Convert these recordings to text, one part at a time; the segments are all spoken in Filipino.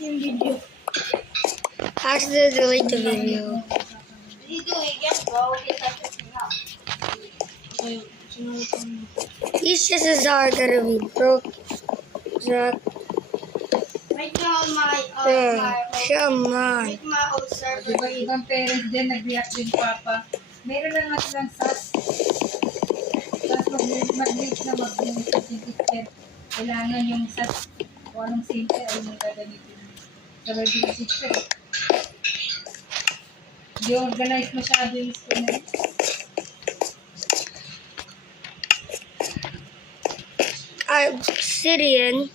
yung video. Accidentally delete the video. These scissors are gonna be broke. Zach. Right now, my Come on. old server. Diba ibang parents din, nag-react din papa. Meron na naman silang SAS. Tapos mag-reach na mag-reach sa certificate. Kailangan yung SAS o anong center ay may gagamitin. Sa regular teacher. Hindi organized masyado yung school na. Obsidian.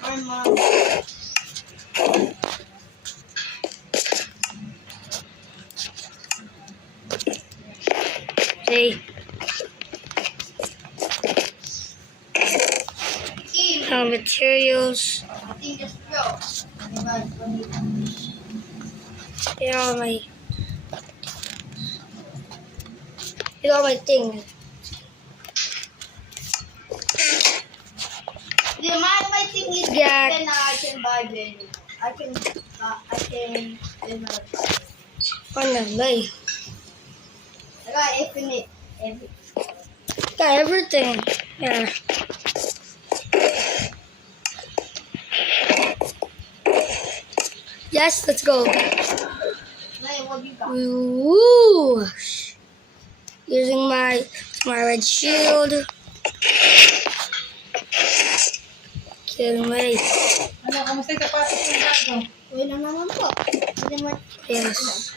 My mom. See. Materials. I think just throw. Yeah, my. You got my thing. The amount of my thing is Yeah. then I can buy it. I can then On the way. I got infinite. Got everything. Yeah. Yes, let's go. What you got? Woo! Using my red shield. Kidding me. Ano, kamusta yung sapatos ng bago? Wait lang naman po. Hindi mo. Yes.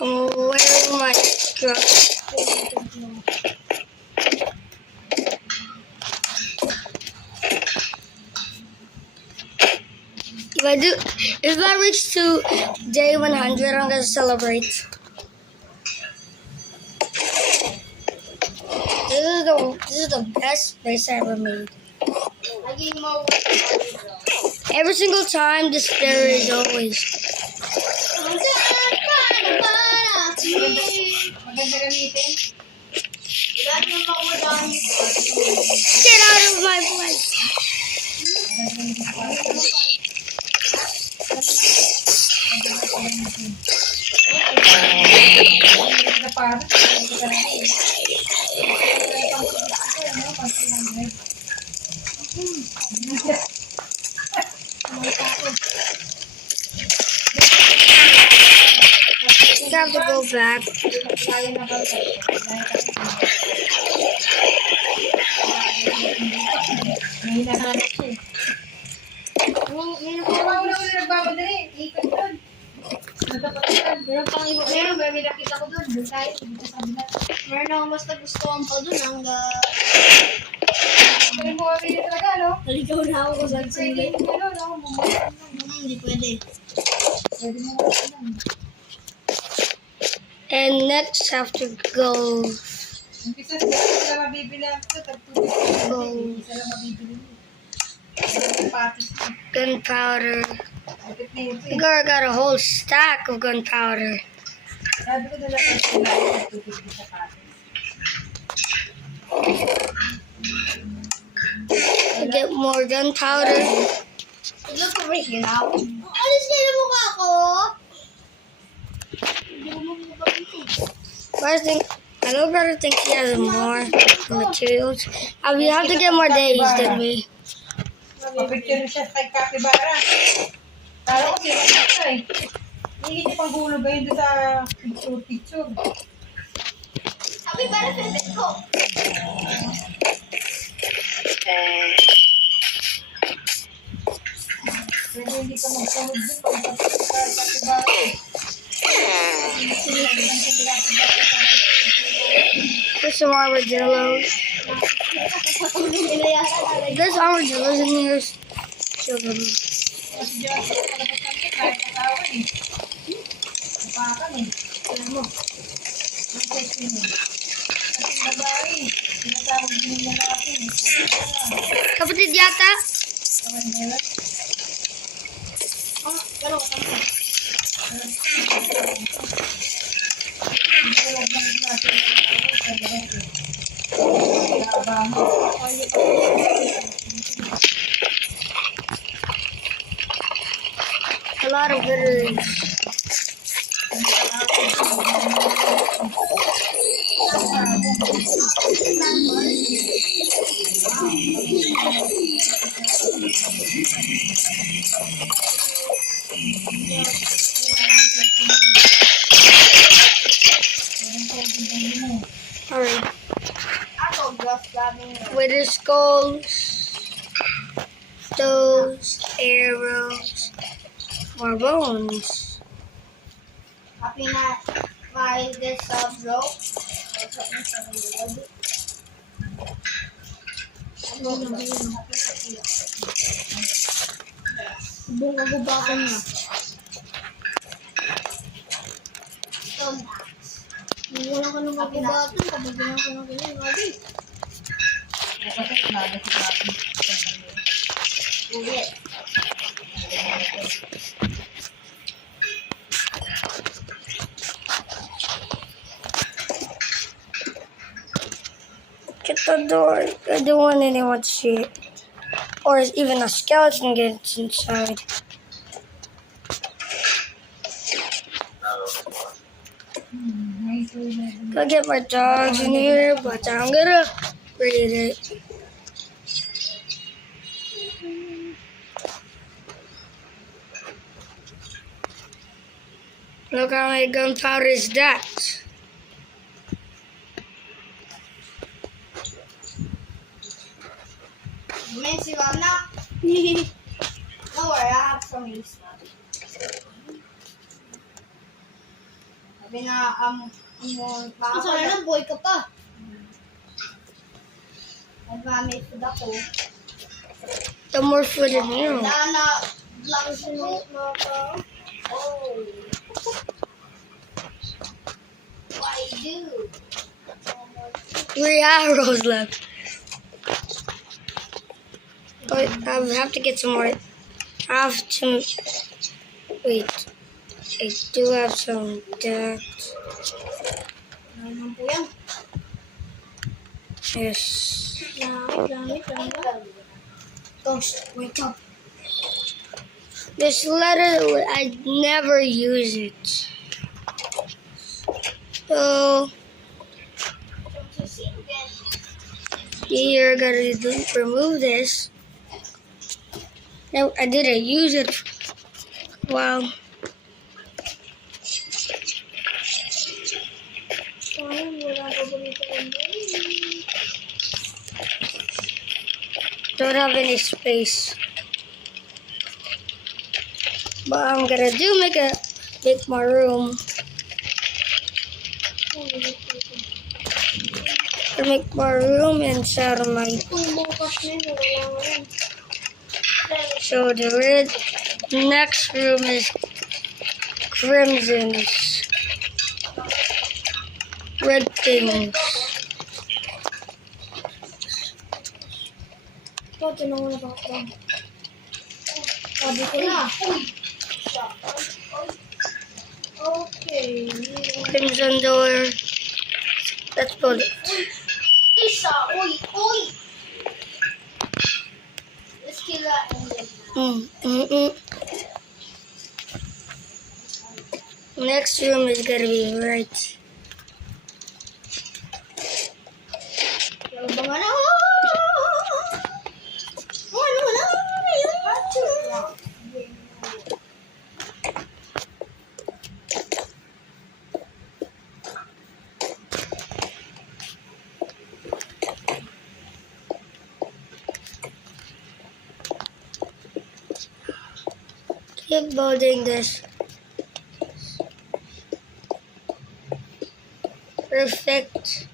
I'm wearing my strap. If I reach to day 100, I'm gonna celebrate. This is the best place I ever made. I gave more. Every single time, this there is always. Maganda gamitin? Get out of my place! Maganda para. I have to go back. May hinahanap siya eh. Ula-ula nagbabadali. Ikot doon. Nagkapatikan. Meron, may nakita ko doon. Doon tayo. Dito sa kabila. Meron akong basta gusto ang pa doon hanggang Pero mo kami dito talaga, no? naligaw na ako kung saan sila. Pwede, ano, no? Mumuha. Hindi pwede. Pwede mo lang. And next, have to go. Umpisa sila mabibili ako. Tagtubig ko. Isa lang mabibili mo. Patis na. Gunpowder. Lapit na yun. I got a whole stack of gunpowder. Sabi ko na lang sila tagtubig sa patis. I get more gunpowder. Look over here now. Alis kayo na mukha ko! Hindi ko mukha dito. I know better think he has more materials. We have to get more days than me. Papicture siya sa kapibara. Tara ko sila dito eh. Hindi niya pang hulog ba yun sa picture. Sabi ba na sa ko? Pwede hindi ka magsulog din pag kapibara. There's some armadillos. There's armadillos in here. Kill them. Pakan eh. Alam mo. Ang sexy mo. Kasi babae, tinatawag din yung lalaki. Kapatid yata. Kabandera. Pero, tama. Ang tulad ng klase ng sa labas eh. Naabango. A lot of vitters. Alright. Ako, just grabbing it. Wither skulls. Stones. Arrows. More bones. Happy na my this bro. Bunga gubakan na. Stone axe. Wala ka nang magubatan. Kabigyan ko ng ganyan. Grabe. Bakit nada si Bobby? Ulit. Get the door. I don't want anyone to see it. Or even a skeleton gets inside. May tulad. Go get my dogs in here, but I'm gonna read it. Look how many gunpowder is that. Means you are not. Don't worry, I have some use now. Sabi na, Sana boy ka pa. nag-mamit food ako. The more food in you. Wala na, lang sino mo ko. Oh. Why do? 3 arrows left. But I have to get some more. I have to. Wait. I do have some dirt. Naman po yan. Yes. Ghost, wake up. This letter, I never use it. So, you're gonna remove this. No, I didn't use it. Wow. Don't have any space. But I'm gonna make my room. To make my room inside of my. So the next room is Crimson's. Red things. Sabi ko na. Okay. Crimson door. Let's put it. Isa, uy, uy. Let's kill that Indian. Next room is gonna be right. Yung mga na. Keep building this. Perfect.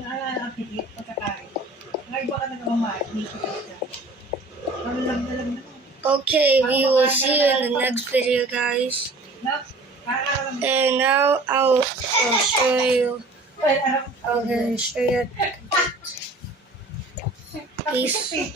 Naalala ang pigit pagkakain. Ngayon ba ka nagmamahal? Hindi ko siya. Ano lang na lang na. Okay, we will see you in the next video, guys. No? Para And now I'll show you. ano? I'll show you. Peace. Peace.